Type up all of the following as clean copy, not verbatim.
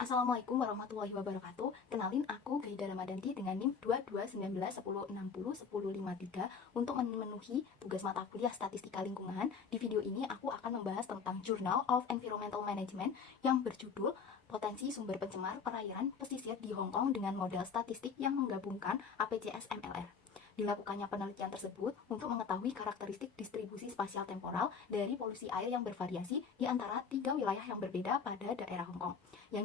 Assalamualaikum warahmatullahi wabarakatuh. Kenalin, aku Gaida Ramadanti dengan NIM 221910601053 untuk memenuhi tugas mata kuliah Statistika Lingkungan. Di video ini aku akan membahas tentang Journal of Environmental Management yang berjudul Potensi Sumber Pencemar Perairan Pesisir di Hong Kong dengan Model Statistik yang menggabungkan APCS-MLR. Dilakukannya penelitian tersebut untuk mengetahui karakteristik distribusi spasial temporal dari polusi air yang bervariasi di antara 3 wilayah yang berbeda pada daerah Hong Kong, yang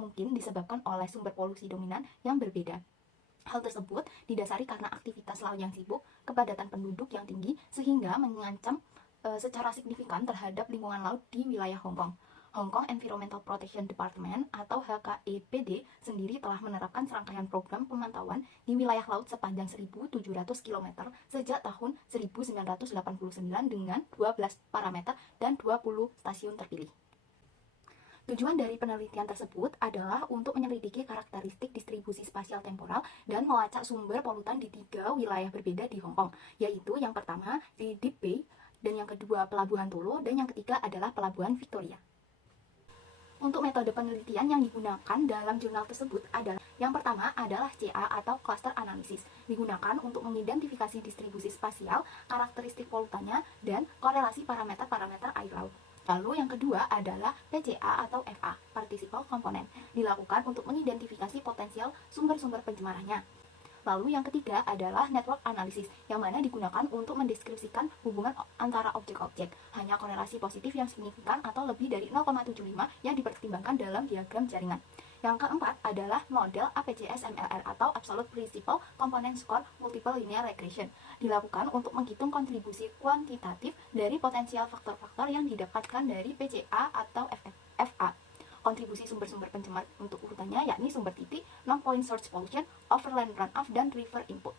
mungkin disebabkan oleh sumber polusi dominan yang berbeda. Hal tersebut didasari karena aktivitas laut yang sibuk, kepadatan penduduk yang tinggi, sehingga mengancam secara signifikan terhadap lingkungan laut di wilayah Hong Kong. Hong Kong Environmental Protection Department atau HKEPD sendiri telah menerapkan serangkaian program pemantauan di wilayah laut sepanjang 1.700 km sejak tahun 1989 dengan 12 parameter dan 20 stasiun terpilih. Tujuan dari penelitian tersebut adalah untuk menyelidiki karakteristik distribusi spasial temporal dan melacak sumber polutan di 3 wilayah berbeda di Hong Kong, yaitu yang pertama di Deep Bay, dan yang kedua Pelabuhan Tolo, dan yang ketiga adalah Pelabuhan Victoria. Untuk metode penelitian yang digunakan dalam jurnal tersebut adalah yang pertama adalah CA atau Cluster Analysis, digunakan untuk mengidentifikasi distribusi spasial, karakteristik polutannya, dan korelasi parameter-parameter air laut. Lalu yang kedua adalah PCA atau FA, Participle Component, dilakukan untuk mengidentifikasi potensial sumber-sumber pencemarannya. Lalu yang ketiga adalah network analysis, yang mana digunakan untuk mendeskripsikan hubungan antara objek-objek, hanya korelasi positif yang signifikan atau lebih dari 0,75 yang dipertimbangkan dalam diagram jaringan. Yang keempat adalah model APCS-MLR atau Absolute Principal Component Score Multiple Linear Regression, dilakukan untuk menghitung kontribusi kuantitatif dari potensial faktor-faktor yang didapatkan dari PCA atau FA. Kontribusi sumber-sumber pencemar untuk urutannya yakni sumber titik, non-point source pollution, overland runoff, dan river input.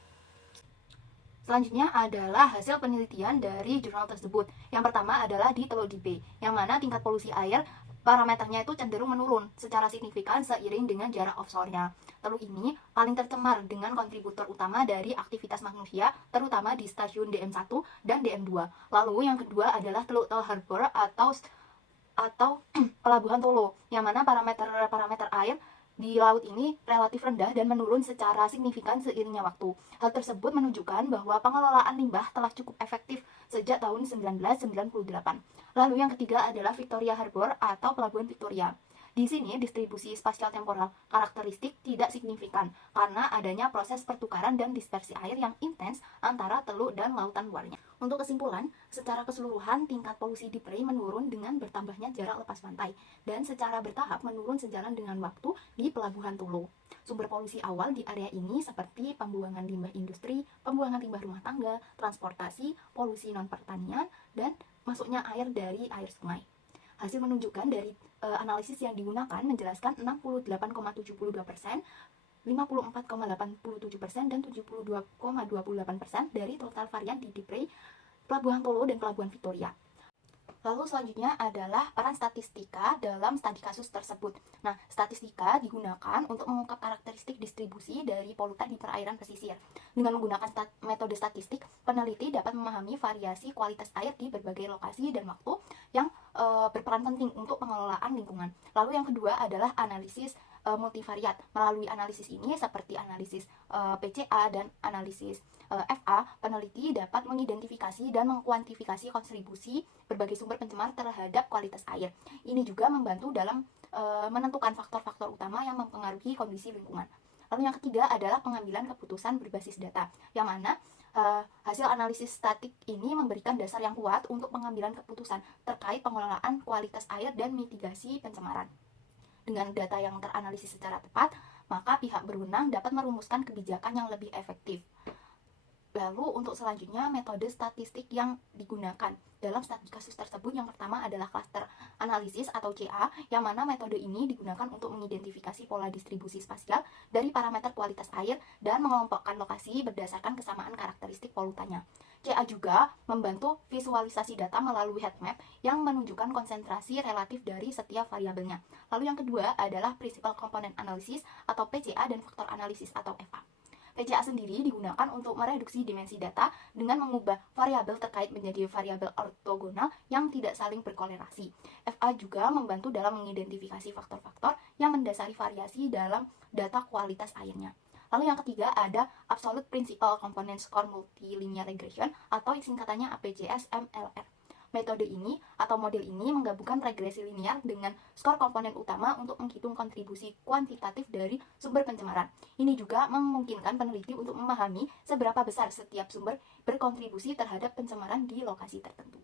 Selanjutnya adalah hasil penelitian dari jurnal tersebut. Yang pertama adalah di Teluk Deep Bay, yang mana tingkat polusi air parameternya itu cenderung menurun secara signifikan seiring dengan jarak offshore-nya. Teluk ini paling tercemar dengan kontributor utama dari aktivitas manusia, terutama di stasiun DM1 dan DM2. Lalu yang kedua adalah Teluk Tel Harbor atau Pelabuhan Tolo, yang mana parameter air di laut ini relatif rendah dan menurun secara signifikan seiringnya waktu. Hal tersebut menunjukkan bahwa pengelolaan limbah telah cukup efektif sejak tahun 1998. Lalu yang ketiga adalah Victoria Harbor atau Pelabuhan Victoria. Di sini distribusi spasial temporal karakteristik tidak signifikan karena adanya proses pertukaran dan dispersi air yang intens antara teluk dan lautan luarnya. Untuk kesimpulan, secara keseluruhan tingkat polusi di Prey menurun dengan bertambahnya jarak lepas pantai dan secara bertahap menurun sejalan dengan waktu di Pelabuhan Tolo. Sumber polusi awal di area ini seperti pembuangan limbah industri, pembuangan limbah rumah tangga, transportasi, polusi non-pertanian, dan masuknya air dari air sungai. Hasil menunjukkan dari analisis yang digunakan menjelaskan 68,72%, 54,87%, dan 72,28% dari total varian di Deep Bay, Pelabuhan Tolo, dan Pelabuhan Victoria. Lalu selanjutnya adalah peran statistika dalam studi kasus tersebut. Nah, statistika digunakan untuk mengungkap karakteristik distribusi dari polutan di perairan pesisir. Dengan menggunakan metode statistik, peneliti dapat memahami variasi kualitas air di berbagai lokasi dan waktu yang berperan penting untuk pengelolaan lingkungan. Lalu yang kedua adalah analisis multivariat. Melalui analisis ini seperti analisis PCA dan analisis FA, peneliti dapat mengidentifikasi dan mengkuantifikasi kontribusi berbagai sumber pencemar terhadap kualitas air. Ini juga membantu dalam menentukan faktor-faktor utama yang mempengaruhi kondisi lingkungan. Lalu yang ketiga adalah pengambilan keputusan berbasis data, yang mana hasil analisis statik ini memberikan dasar yang kuat untuk pengambilan keputusan terkait pengelolaan kualitas air dan mitigasi pencemaran. Dengan data yang teranalisis secara tepat, maka pihak berwenang dapat merumuskan kebijakan yang lebih efektif. Lalu untuk selanjutnya metode statistik yang digunakan dalam studi kasus tersebut, yang pertama adalah cluster analysis atau CA, yang mana metode ini digunakan untuk mengidentifikasi pola distribusi spasial dari parameter kualitas air dan mengelompokkan lokasi berdasarkan kesamaan karakteristik polutannya. CA juga membantu visualisasi data melalui heat map yang menunjukkan konsentrasi relatif dari setiap variabelnya. Lalu yang kedua adalah Principal Component Analysis atau PCA dan faktor analisis atau FA. PCA sendiri digunakan untuk mereduksi dimensi data dengan mengubah variabel terkait menjadi variabel ortogonal yang tidak saling berkolerasi. FA juga membantu dalam mengidentifikasi faktor-faktor yang mendasari variasi dalam data kualitas airnya. Lalu yang ketiga ada Absolute Principal Component Score Multilinear Regression atau singkatannya APJS-MLR. Metode ini atau model ini menggabungkan regresi linear dengan skor komponen utama untuk menghitung kontribusi kuantitatif dari sumber pencemaran. Ini juga memungkinkan peneliti untuk memahami seberapa besar setiap sumber berkontribusi terhadap pencemaran di lokasi tertentu.